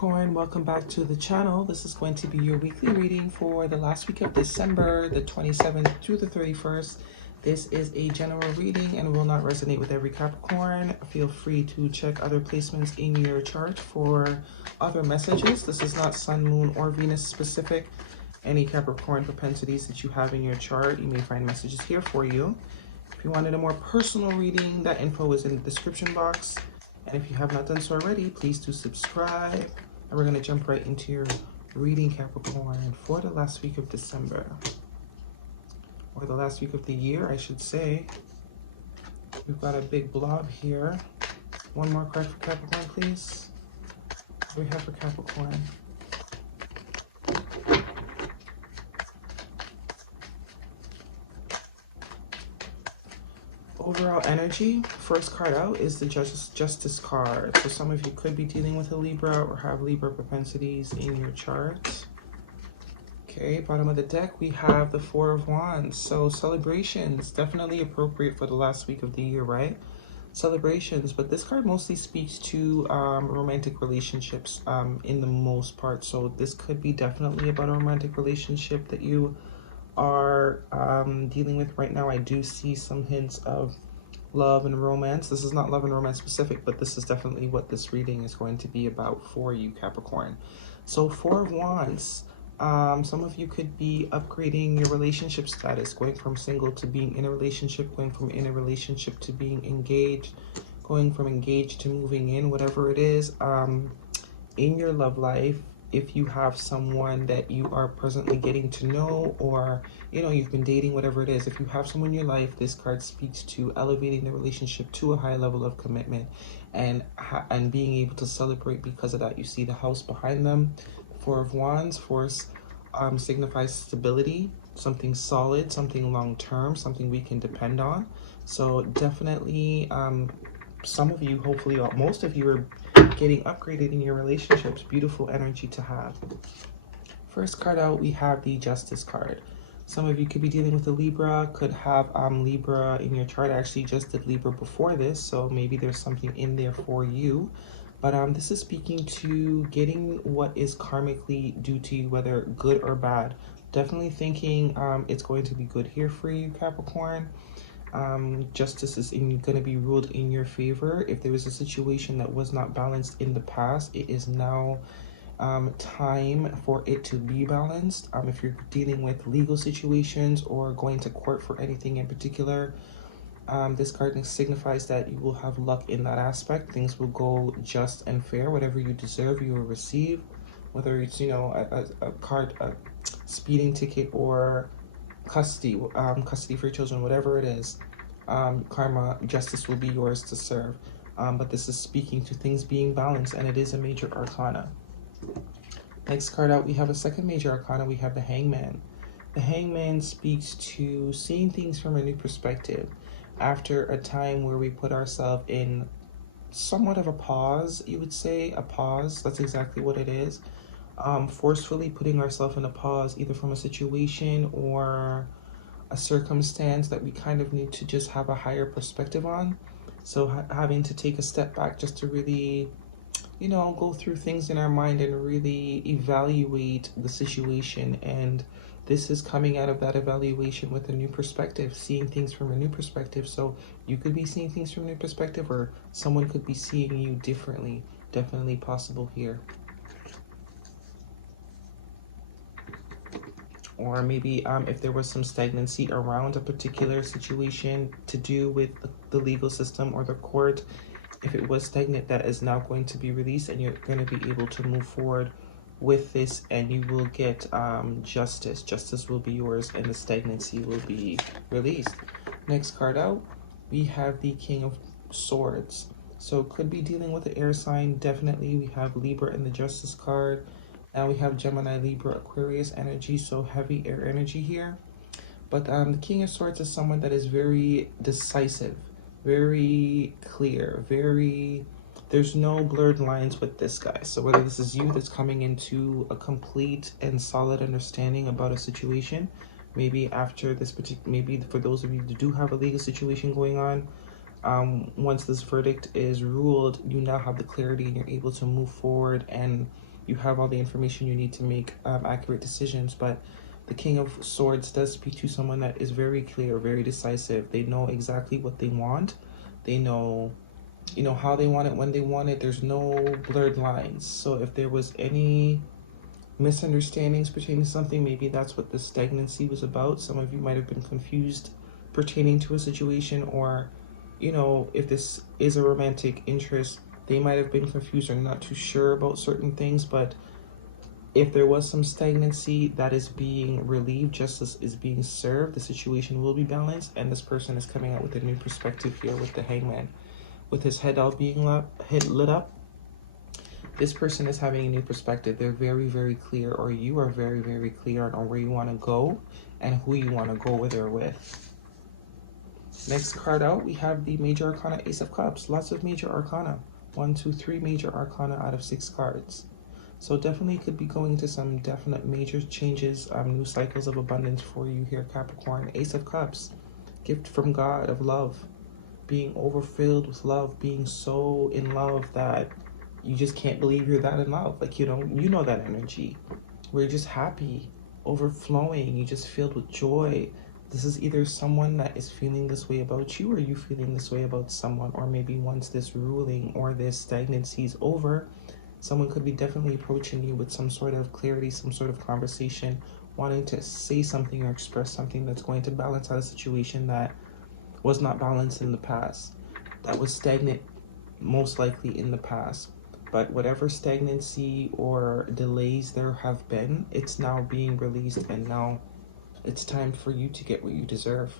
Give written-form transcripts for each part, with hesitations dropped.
Capricorn, welcome back to the channel. This is going to be your weekly reading for the last week of December, the 27th through the 31st. This is a general reading and will not resonate with every Capricorn. Feel free to check other placements in your chart for other messages. This is not Sun, Moon, or Venus specific. Any Capricorn propensities that you have in your chart, you may find messages here for you. If you wanted a more personal reading, that info is in the description box. And if you have not done so already, please do subscribe. And we're going to jump right into your reading, Capricorn, for the last week of December. Or the last week of the year, I should say. We've got a big blob here. One more card for Capricorn, please. What do we have for Capricorn? Overall energy, first card out is the Justice card. So some of you could be dealing with a Libra or have Libra propensities in your chart. Okay, bottom of the deck, we have the Four of Wands. So celebrations, definitely appropriate for the last week of the year, right? Celebrations, but this card mostly speaks to romantic relationships in the most part. So this could be definitely about a romantic relationship that you are dealing with right now. I do see some hints of love and romance. This is not love and romance specific, but this is definitely what this reading is going to be about for you, Capricorn. So Four of Wands, some of you could be upgrading your relationship status, going from single to being in a relationship, going from in a relationship to being engaged, going from engaged to moving in, whatever it is in your love life. If you have someone that you are presently getting to know, or you've been dating, whatever it is, if you have someone in your life, this card speaks to elevating the relationship to a high level of commitment and being able to celebrate because of that. You see the house behind them. Four of Wands, force signifies stability, something solid, something long-term, something we can depend on. So definitely some of you, hopefully most of you, are getting upgraded in your relationships. Beautiful energy to have. First card out, we have the Justice card. Some of you could be dealing with a Libra, could have Libra in your chart. I actually just did Libra before this, so maybe there's something in there for you. But this is speaking to getting what is karmically due to you, whether good or bad. Definitely thinking it's going to be good here for you, Capricorn. Justice is going to be ruled in your favor. If there was a situation that was not balanced in the past, it is now time for it to be balanced. If you're dealing with legal situations or going to court for anything in particular, this card signifies that you will have luck in that aspect. Things will go just and fair. Whatever you deserve, you will receive. Whether it's a speeding ticket or custody for your children, whatever it is, karma, justice will be yours to serve. But this is speaking to things being balanced, and it is a major arcana. Next card out, we have a second major arcana. We have the Hangman. The Hangman speaks to seeing things from a new perspective after a time where we put ourselves in somewhat of a pause. You would say a pause. That's exactly what it is. Forcefully putting ourselves in a pause, either from a situation or a circumstance that we kind of need to just have a higher perspective on. So having to take a step back just to really, go through things in our mind and really evaluate the situation. And this is coming out of that evaluation with a new perspective, seeing things from a new perspective. So you could be seeing things from a new perspective, or someone could be seeing you differently. Definitely possible here. Or maybe if there was some stagnancy around a particular situation to do with the legal system or the court, if it was stagnant, that is now going to be released, and you're going to be able to move forward with this, and you will get justice. Justice will be yours, and the stagnancy will be released. Next card out, we have the King of Swords. So could be dealing with the air sign. Definitely we have Libra in the Justice card. Now we have Gemini, Libra, Aquarius energy, so heavy air energy here. But the King of Swords is someone that is very decisive, very clear, there's no blurred lines with this guy. So whether this is you that's coming into a complete and solid understanding about a situation, maybe after this maybe for those of you who do have a legal situation going on, once this verdict is ruled, you now have the clarity and you're able to move forward and you have all the information you need to make accurate decisions. But the King of Swords does speak to someone that is very clear, very decisive. They know exactly what they want. They know, you know, how they want it, when they want it. There's no blurred lines. So if there was any misunderstandings pertaining to something, maybe that's what the stagnancy was about. Some of you might have been confused pertaining to a situation, or, you know, if this is a romantic interest, they might have been confused or not too sure about certain things. But if there was some stagnancy, that is being relieved, justice is being served, the situation will be balanced, and this person is coming out with a new perspective here with the Hangman. With his head all being lit up, this person is having a new perspective. They're very, very clear, or you are very, very clear on where you want to go and who you want to go with or with. Next card out, we have the Major Arcana, Ace of Cups. Lots of Major Arcana. 1, 2, 3 Major Arcana out of 6 cards. So definitely could be going to some definite major changes, new cycles of abundance for you here, Capricorn. Ace of Cups, gift from God of love. Being overfilled with love, being so in love that you just can't believe you're that in love. Like, you know that energy where you're just happy, overflowing, you just filled with joy. This is either someone that is feeling this way about you, or you feeling this way about someone. Or maybe once this ruling or this stagnancy is over, someone could be definitely approaching you with some sort of clarity, some sort of conversation, wanting to say something or express something that's going to balance out a situation that was not balanced in the past, that was stagnant most likely in the past. But whatever stagnancy or delays there have been, it's now being released, and now it's time for you to get what you deserve.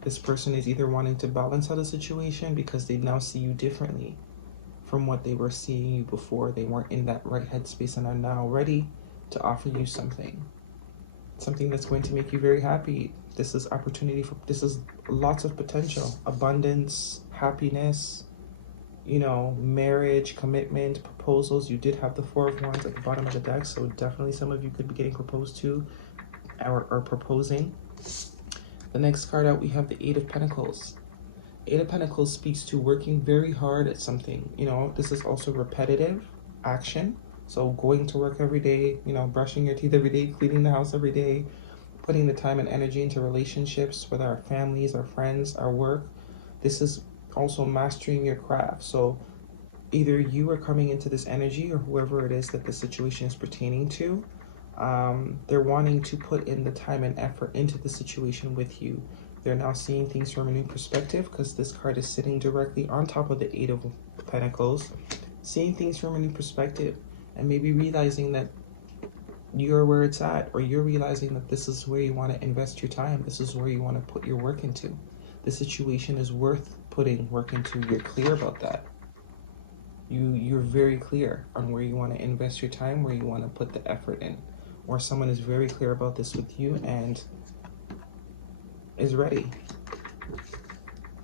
This person is either wanting to balance out a situation because they now see you differently from what they were seeing you before. They weren't in that right headspace and are now ready to offer you something that's going to make you very happy. This is opportunity this is lots of potential, abundance, happiness, you know, marriage, commitment, proposals. You did have the 4 of Wands at the bottom of the deck, so definitely some of you could be getting proposed to or proposing. The next card out, we have the 8 of Pentacles. 8 of Pentacles speaks to working very hard at something. You know, this is also repetitive action. So going to work every day, you know, brushing your teeth every day, cleaning the house every day, putting the time and energy into relationships with our families, our friends, our work. This is also mastering your craft. So either you are coming into this energy, or whoever it is that the situation is pertaining to, they're wanting to put in the time and effort into the situation with you. They're now seeing things from a new perspective, because this card is sitting directly on top of the 8 of Pentacles, seeing things from a new perspective, and maybe realizing that you're where it's at, or you're realizing that this is where you want to invest your time. This is where you want to put your work into. The situation is worth putting work into. You're clear about that. You're very clear on where you want to invest your time, where you want to put the effort in. Or someone is very clear about this with you and is ready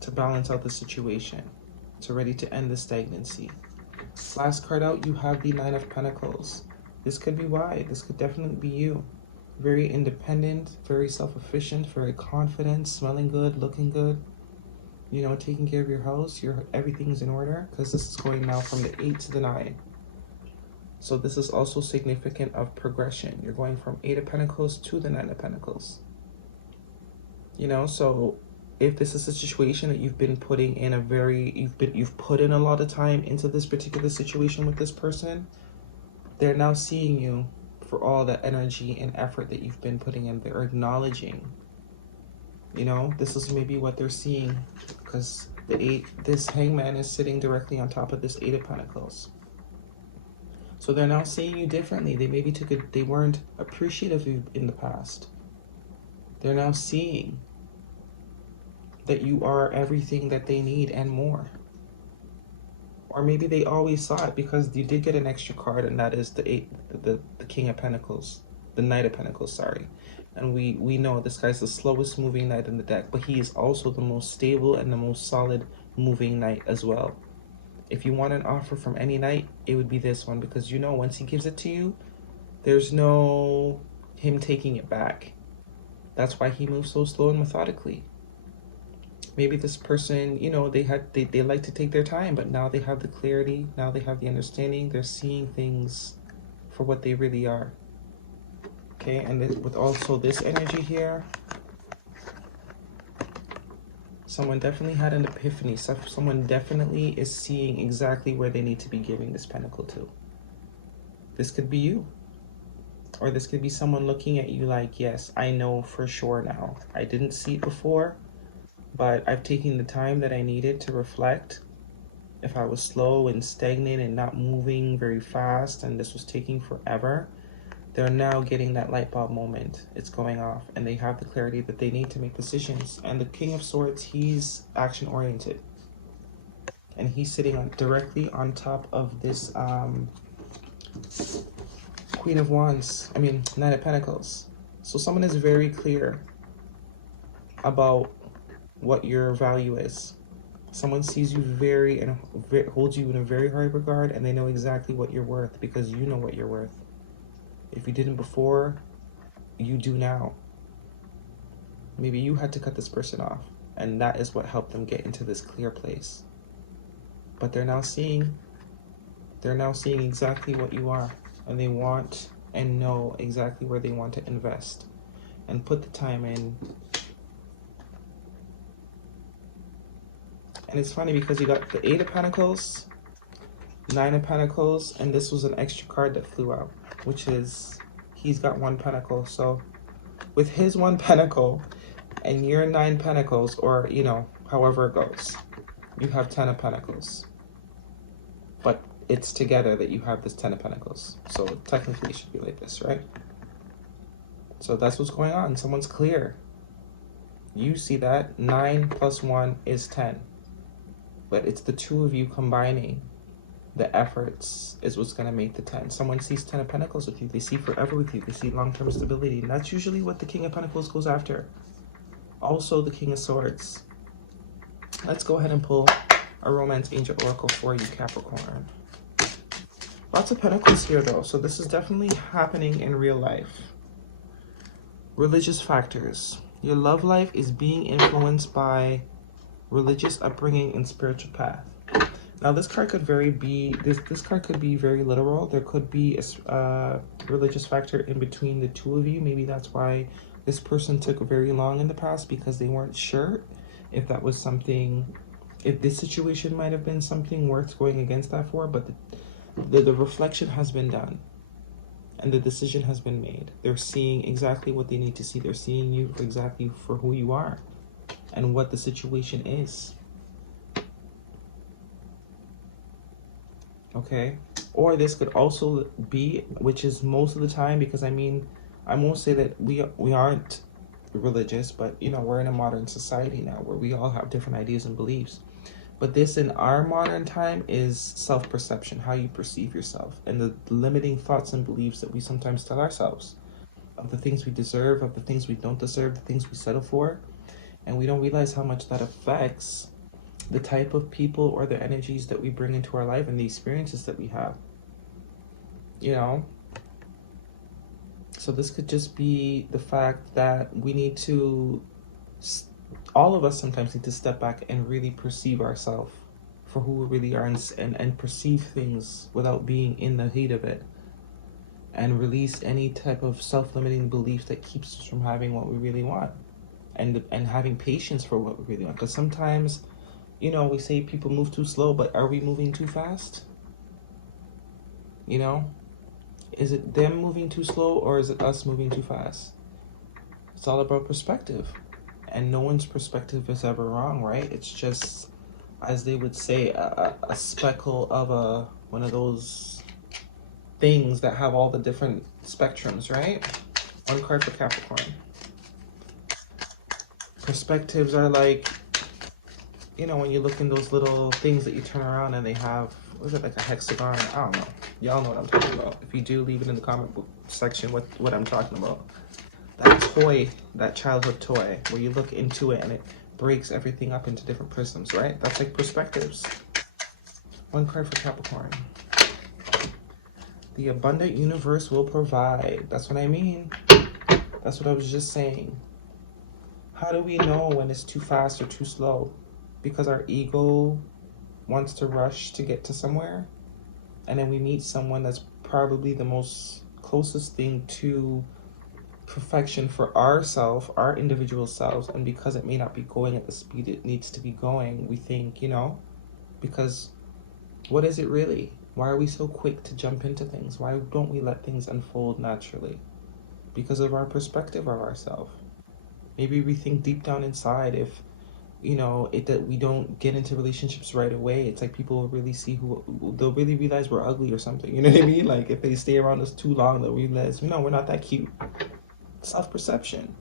to balance out the situation, to ready to end the stagnancy. Last card out, you have the 9 of Pentacles. This could be why. This could definitely be you. Very independent, very self-efficient, very confident, smelling good, looking good. You know, taking care of your house, everything's in order, because this is going now from the 8 to the 9. So this is also significant of progression. You're going from 8 of Pentacles to the 9 of Pentacles. You know, so if this is a situation that you've been putting in you've put in a lot of time into this particular situation with this person, they're now seeing you for all the energy and effort that you've been putting in. They're acknowledging, you know, this is maybe what they're seeing, because this Hangman is sitting directly on top of this 8 of Pentacles. So they're now seeing you differently. They maybe they weren't appreciative of you in the past. They're now seeing that you are everything that they need and more. Or maybe they always saw it, because you did get an extra card, and that is the King of Pentacles, the Knight of Pentacles, sorry. And we know this guy's the slowest moving knight in the deck, but he is also the most stable and the most solid moving knight as well. If you want an offer from any knight, it would be this one, because you know once he gives it to you, there's no him taking it back. That's why he moves so slow and methodically. Maybe this person, you know, they like to take their time, but now they have the clarity, now they have the understanding, they're seeing things for what they really are. Okay, and with also this energy here, someone definitely had an epiphany. Someone definitely is seeing exactly where they need to be giving this pentacle to. This could be you. Or this could be someone looking at you like, yes, I know for sure now. I didn't see it before, but I've taken the time that I needed to reflect. If I was slow and stagnant and not moving very fast and this was taking forever, they're now getting that light bulb moment. It's going off and they have the clarity that they need to make decisions. And the King of Swords, he's action oriented. And he's sitting directly on top of this Queen of Wands, Knight of Pentacles. So someone is very clear about what your value is. Someone sees you holds you in a very high regard, and they know exactly what you're worth because you know what you're worth. If you didn't before, you do now. Maybe you had to cut this person off, and that is what helped them get into this clear place. But they're now seeing exactly what you are, and they want and know exactly where they want to invest and put the time in. And it's funny because you got the 8 of Pentacles, 9 of Pentacles, and this was an extra card that flew out, which is he's got 1 pentacle. So with his 1 pentacle and your 9 pentacles, or however it goes, you have 10 of Pentacles. But it's together that you have this 10 of Pentacles. So technically it should be like this, right? So that's what's going on. Someone's clear. You see that 9 plus 1 is 10. But it's the two of you combining the efforts is what's going to make the 10. Someone sees 10 of Pentacles with you. They see forever with you. They see long-term stability. And that's usually what the King of Pentacles goes after. Also the King of Swords. Let's go ahead and pull a Romance Angel Oracle for you, Capricorn. Lots of Pentacles here, though. So this is definitely happening in real life. Religious factors. Your love life is being influenced by religious upbringing and spiritual path. Now this card could this card could be very literal. There could be a religious factor in between the two of you. Maybe that's why this person took very long in the past, because they weren't sure if that was something, if this situation might have been something worth going against that for. But the reflection has been done and the decision has been made. They're seeing exactly what they need to see. They're seeing you exactly for who you are and what the situation is. Okay, or this could also be, which is most of the time, because I won't say that we aren't religious, but we're in a modern society now where we all have different ideas and beliefs. But this in our modern time is self-perception, how you perceive yourself, and the limiting thoughts and beliefs that we sometimes tell ourselves of the things we deserve, of the things we don't deserve, the things we settle for. And we don't realize how much that affects the type of people or the energies that we bring into our life and the experiences that we have. So this could just be the fact that we need to, all of us sometimes need to step back and really perceive ourselves for who we really are, and perceive things without being in the heat of it, and release any type of self-limiting belief that keeps us from having what we really want. And having patience for what we really want. Because sometimes, we say people move too slow, but are we moving too fast? Is it them moving too slow, or is it us moving too fast? It's all about perspective. And no one's perspective is ever wrong, right? It's just, as they would say, a speckle of one of those things that have all the different spectrums, right? 1 card for Capricorn. Perspectives are like, when you look in those little things that you turn around and they have, what is it, like a hexagon? I don't know. Y'all know what I'm talking about. If you do, leave it in the comment section what I'm talking about. That toy, that childhood toy, where you look into it and it breaks everything up into different prisms, right? That's like perspectives. 1 card for Capricorn. The abundant universe will provide. That's what I mean. That's what I was just saying. How do we know when it's too fast or too slow? Because our ego wants to rush to get to somewhere, and then we meet someone that's probably the most closest thing to perfection for ourselves, our individual selves, and because it may not be going at the speed it needs to be going, we think, you know, because what is it really? Why are we so quick to jump into things? Why don't we let things unfold naturally? Because of our perspective of ourselves. Maybe we think deep down inside, if you know it, that we don't get into relationships right away, it's like people will really see who, they'll really realize we're ugly or something, you know what I mean? Like if they stay around us too long, they'll realize, you know, we're not that cute. Self-perception.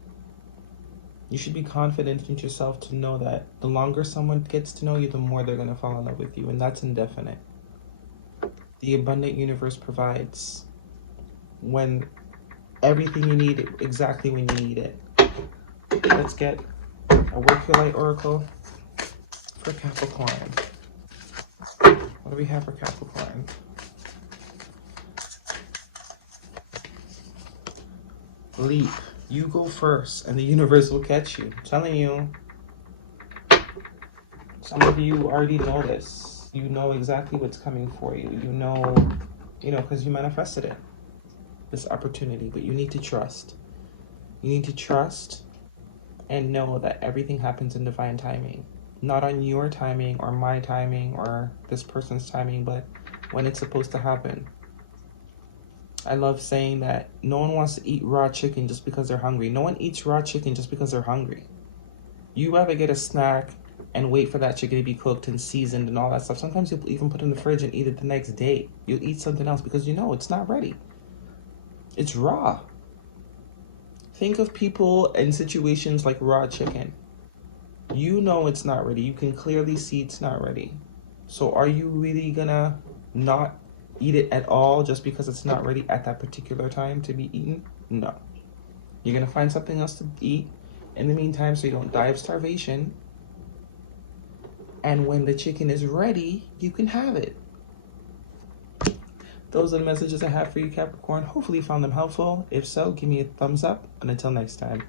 You should be confident in yourself to know that the longer someone gets to know you, the more they're going to fall in love with you, and that's indefinite. The abundant universe provides when everything you need, exactly when you need it. Let's get a Work Your Light Oracle for Capricorn. What do we have for Capricorn? Leap. You go first and the universe will catch you. I'm telling you. Some of you already know this. You know exactly what's coming for you. You know, because you manifested it. This opportunity. But you need to trust. You need to trust and know that everything happens in divine timing. Not on your timing or my timing or this person's timing, but when it's supposed to happen. I love saying that no one wants to eat raw chicken just because they're hungry. No one eats raw chicken just because they're hungry. You rather get a snack and wait for that chicken to be cooked and seasoned and all that stuff. Sometimes you'll even put it in the fridge and eat it the next day. You'll eat something else because you know it's not ready. It's raw. Think of people and situations like raw chicken. You know it's not ready. You can clearly see it's not ready. So are you really gonna not eat it at all just because it's not ready at that particular time to be eaten? No. You're gonna find something else to eat in the meantime so you don't die of starvation. And when the chicken is ready, you can have it. Those are the messages I have for you, Capricorn. Hopefully you found them helpful. If so, give me a thumbs up, and until next time.